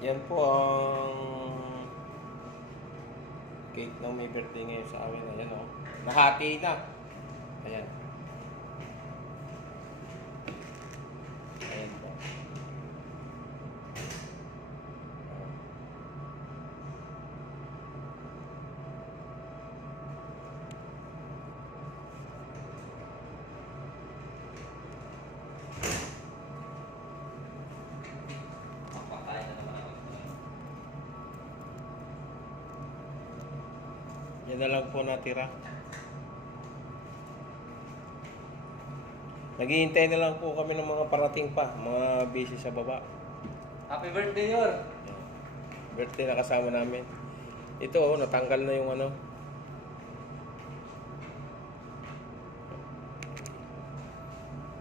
Yan po ang cake ng may birthday ngayon sa amin. Ayan o. Nahati na. Ayan. Ayan po. Papakain na naman ako. Yan na lang po natira. Naghihintay na lang po kami ng mga parating pa, mga busy sa baba. Happy birthday, Yor! Birthday na kasama namin. Ito, oh, natanggal na yung ano.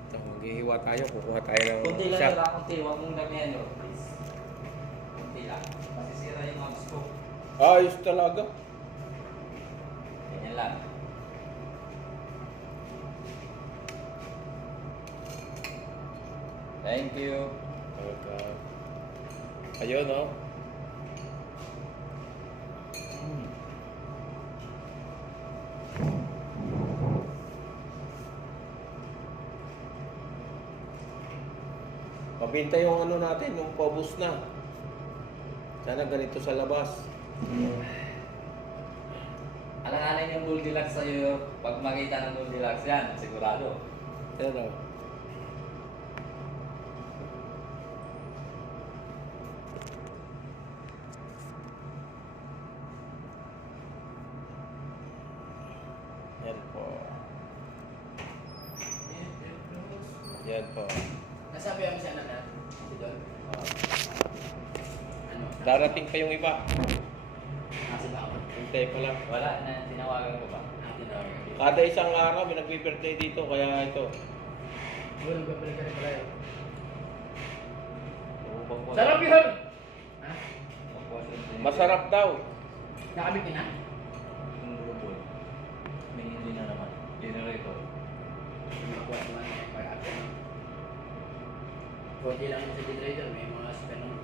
Ito, maghihiwa tayo, kukuha tayo ng Kunti lang, shot. Yor. Kunti. Huwag mong damihan, Yor. Please. Kunti lang. Masisira yung abs ko. Ayos talaga. Ganyan lang. Thank you. Okay. Ayun, oh. Mabinta yung ano natin, yung paubos na. Sana ganito sa labas. Alang-alang yung Goldilocks sa'yo, Yor. Pag makita ng Goldilocks yan, sigurado. Pero, yan po. Yan po. Nasabi ang siya na doon. Ano? Darating pa yung iba. Nasa ba ako? Hintay pa lang. Wala na, tinawagan ko ba? Tinawag. Kada isang araw, may nagbe-birthday dito, kaya ito. Wala, nagbabalik ka rin pala yun. Pagpos- Sarap yun! Ha? pagpos yung tinitira. Masarap daw. Nakabit na? Yung rubol. May hindi na naman. Generator. Nakuha naman eh. Para ako na. Konti lang yung sa generator. May mga spell naman.